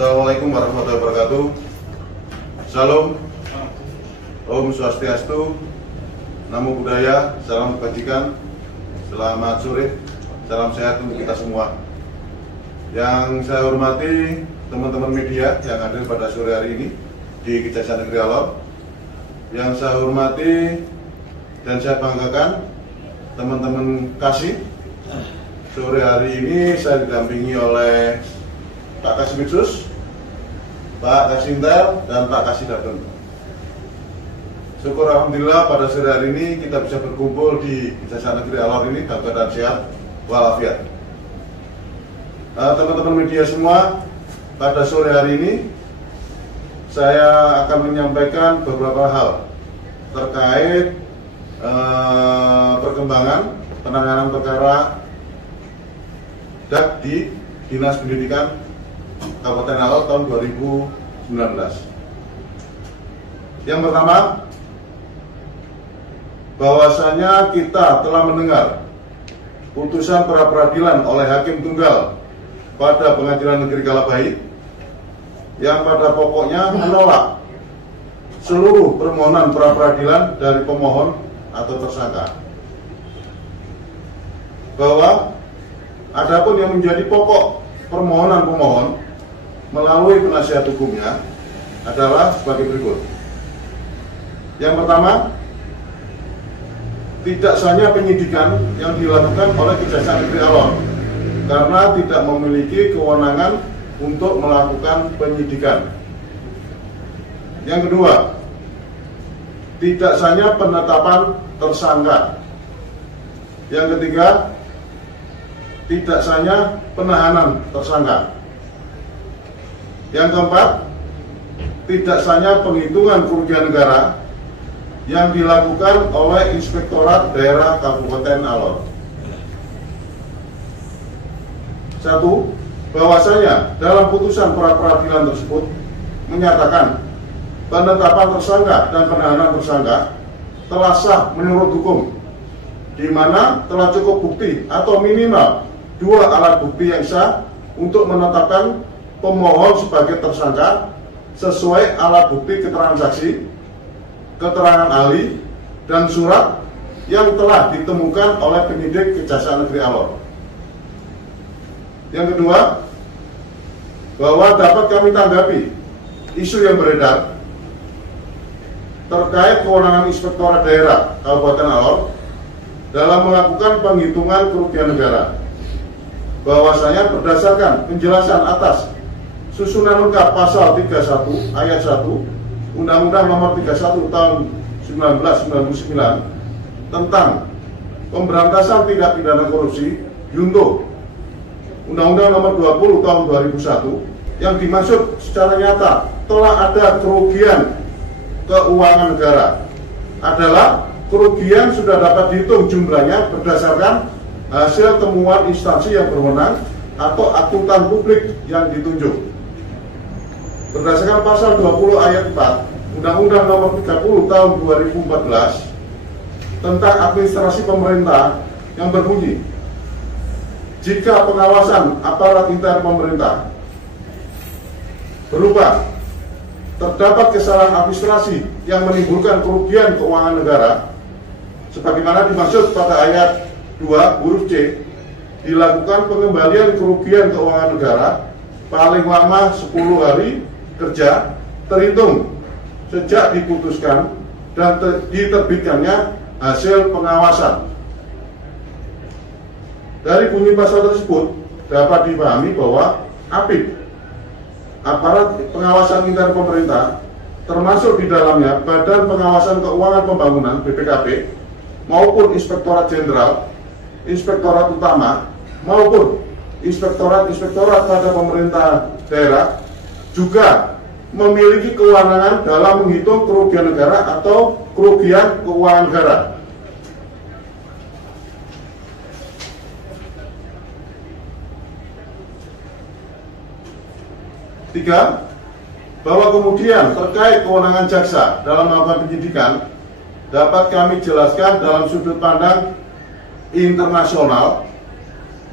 Assalamualaikum warahmatullahi wabarakatuh. Salam, Om Swastiastu, Namo Buddhaya, salam kebajikan, selamat sore, salam sehat untuk kita semua. Yang saya hormati teman-teman media yang hadir pada sore hari ini di Kejaksaan Negeri Alor. Yang saya hormati dan saya banggakan teman-teman Kasih. Sore hari ini saya didampingi oleh Pak Kasibidsus, Pak Kasintel, dan Pak Kasidatun. Syukur alhamdulillah pada sore hari ini kita bisa berkumpul di Kejaksaan Negeri Alor ini dalam keadaan sehat walafiat. Teman-teman media semua, pada sore hari ini saya akan menyampaikan beberapa hal terkait perkembangan penanganan perkara DAK di Dinas Pendidikan Kabupaten Alor tahun 2019. Yang pertama, bahwasanya kita telah mendengar putusan pra peradilan oleh Hakim Tunggal pada Pengadilan Negeri Kalabahi yang pada pokoknya menolak seluruh permohonan pra peradilan dari pemohon atau tersangka. Bahwa adapun yang menjadi pokok permohonan pemohon melalui penasihat hukumnya adalah sebagai berikut. Yang pertama, tidak sahnya penyidikan yang dilakukan oleh Kejaksaan Negeri Alor karena tidak memiliki kewenangan untuk melakukan penyidikan. Yang kedua, tidak sahnya penetapan tersangka. Yang ketiga, tidak sahnya penahanan tersangka. Yang keempat, tidak sahnya penghitungan kerugian negara yang dilakukan oleh Inspektorat Daerah Kabupaten Alor. 1. Bahwasanya dalam putusan pra peradilan tersebut menyatakan penetapan tersangka dan penahanan tersangka telah sah menurut hukum, di mana telah cukup bukti atau minimal 2 alat bukti yang sah untuk menetapkan pemohon sebagai tersangka sesuai alat bukti keterangan saksi, keterangan ahli, dan surat yang telah ditemukan oleh penyidik Kejaksaan Negeri Alor. Yang kedua, bahwa dapat kami tanggapi isu yang beredar terkait kewenangan Inspektorat Daerah Kabupaten Alor dalam melakukan penghitungan kerugian negara. Bahwasanya berdasarkan penjelasan atas susunan lengkap pasal 31 ayat 1 Undang-Undang Nomor 31 tahun 1999 tentang pemberantasan tindak pidana korupsi Junto Undang-Undang Nomor 20 tahun 2001 yang dimaksud secara nyata telah ada kerugian keuangan negara adalah kerugian sudah dapat dihitung jumlahnya berdasarkan hasil temuan instansi yang berwenang atau akuntan publik yang ditunjuk. Berdasarkan pasal 20 ayat 4 Undang-Undang Nomor 30 tahun 2014 tentang administrasi pemerintah yang berbunyi, jika pengawasan aparat intern pemerintah berupa terdapat kesalahan administrasi yang menimbulkan kerugian keuangan negara sebagaimana dimaksud pada ayat 2 huruf C, dilakukan pengembalian kerugian keuangan negara paling lama 10 hari kerja terhitung sejak diputuskan dan diterbitkannya hasil pengawasan. Dari bunyi pasal tersebut dapat dipahami bahwa APIP, aparat pengawasan intern pemerintah, termasuk di dalamnya Badan Pengawasan Keuangan Pembangunan (BPKP) maupun Inspektorat Jenderal, Inspektorat Utama maupun inspektorat-inspektorat pada pemerintah daerah juga memiliki kewenangan dalam menghitung kerugian negara atau kerugian keuangan negara. Tiga, bahwa kemudian terkait kewenangan jaksa dalam melakukan penyidikan dapat kami jelaskan dalam sudut pandang internasional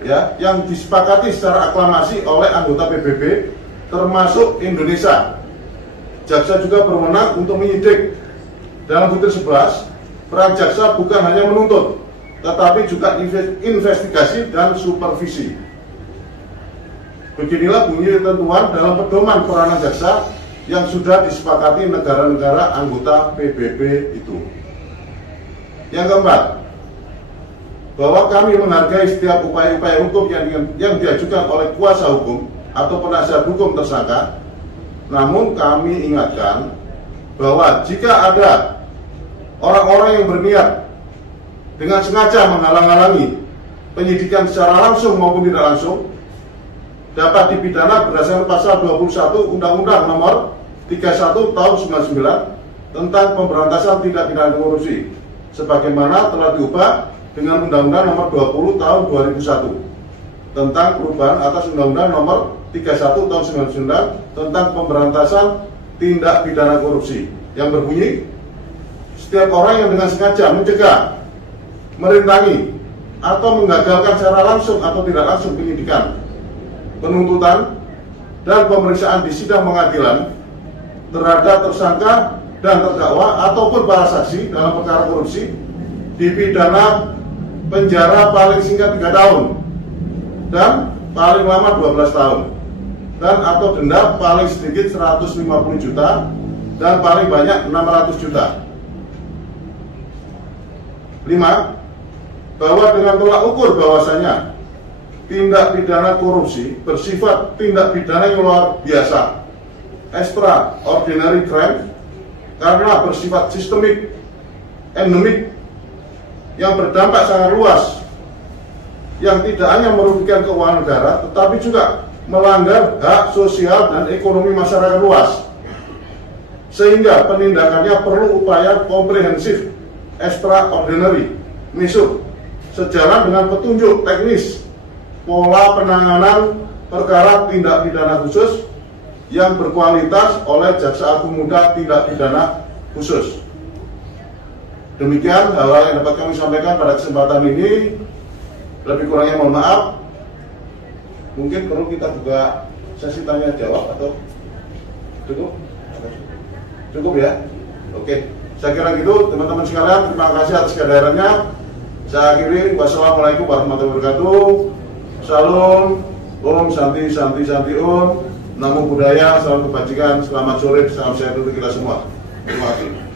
ya, yang disepakati secara aklamasi oleh anggota PBB termasuk Indonesia. Jaksa juga berwenang untuk menyidik. Dalam butir 11, peran jaksa bukan hanya menuntut, tetapi juga investigasi dan supervisi. Beginilah bunyi ketentuan dalam pedoman peranan jaksa yang sudah disepakati negara-negara anggota PBB itu. Yang keempat, bahwa kami menghargai setiap upaya-upaya hukum yang diajukan oleh kuasa hukum atau penasihat hukum tersangka. Namun kami ingatkan bahwa jika ada orang-orang yang berniat dengan sengaja menghalang-halangi penyidikan secara langsung maupun tidak langsung, dapat dipidana berdasarkan pasal 21 Undang-Undang Nomor 31 Tahun 99 tentang pemberantasan tindak pidana korupsi, sebagaimana telah diubah dengan Undang-Undang Nomor 20 Tahun 2001 tentang perubahan atas Undang-Undang Nomor 31 Tahun 99 tentang pemberantasan tindak pidana korupsi, yang berbunyi, setiap orang yang dengan sengaja mencegah, merintangi, atau menggagalkan secara langsung atau tidak langsung penyidikan, penuntutan, dan pemeriksaan di sidang pengadilan terhadap tersangka dan terdakwa ataupun para saksi dalam perkara korupsi, dipidana penjara paling singkat 3 tahun dan paling lama 12 tahun, dan atau denda paling sedikit 150 juta dan paling banyak 600 juta. 5. Bahwa dengan tolak ukur bahwasanya tindak pidana korupsi bersifat tindak pidana yang luar biasa, extraordinary crime, karena bersifat sistemik, endemik, yang berdampak sangat luas, yang tidak hanya merugikan keuangan negara, tetapi juga melanggar hak sosial dan ekonomi masyarakat luas, sehingga penindakannya perlu upaya komprehensif, extraordinary measure, sejalan dengan petunjuk teknis pola penanganan perkara tindak pidana khusus yang berkualitas oleh Jaksa Agung Muda Tindak Pidana Khusus. Demikian hal-hal yang dapat kami sampaikan pada kesempatan ini. Lebih kurangnya mohon maaf. Mungkin perlu kita buka sesi tanya jawab atau cukup? Cukup ya? Oke. Saya kira gitu teman-teman sekalian. Terima kasih atas kehadirannya. Saya akhiri. Wassalamualaikum warahmatullahi wabarakatuh. Salam, Om Santi Santi Santi Om. Namo Buddhaya, salam kebajikan, selamat sore, salam sehat untuk kita semua. Terima kasih.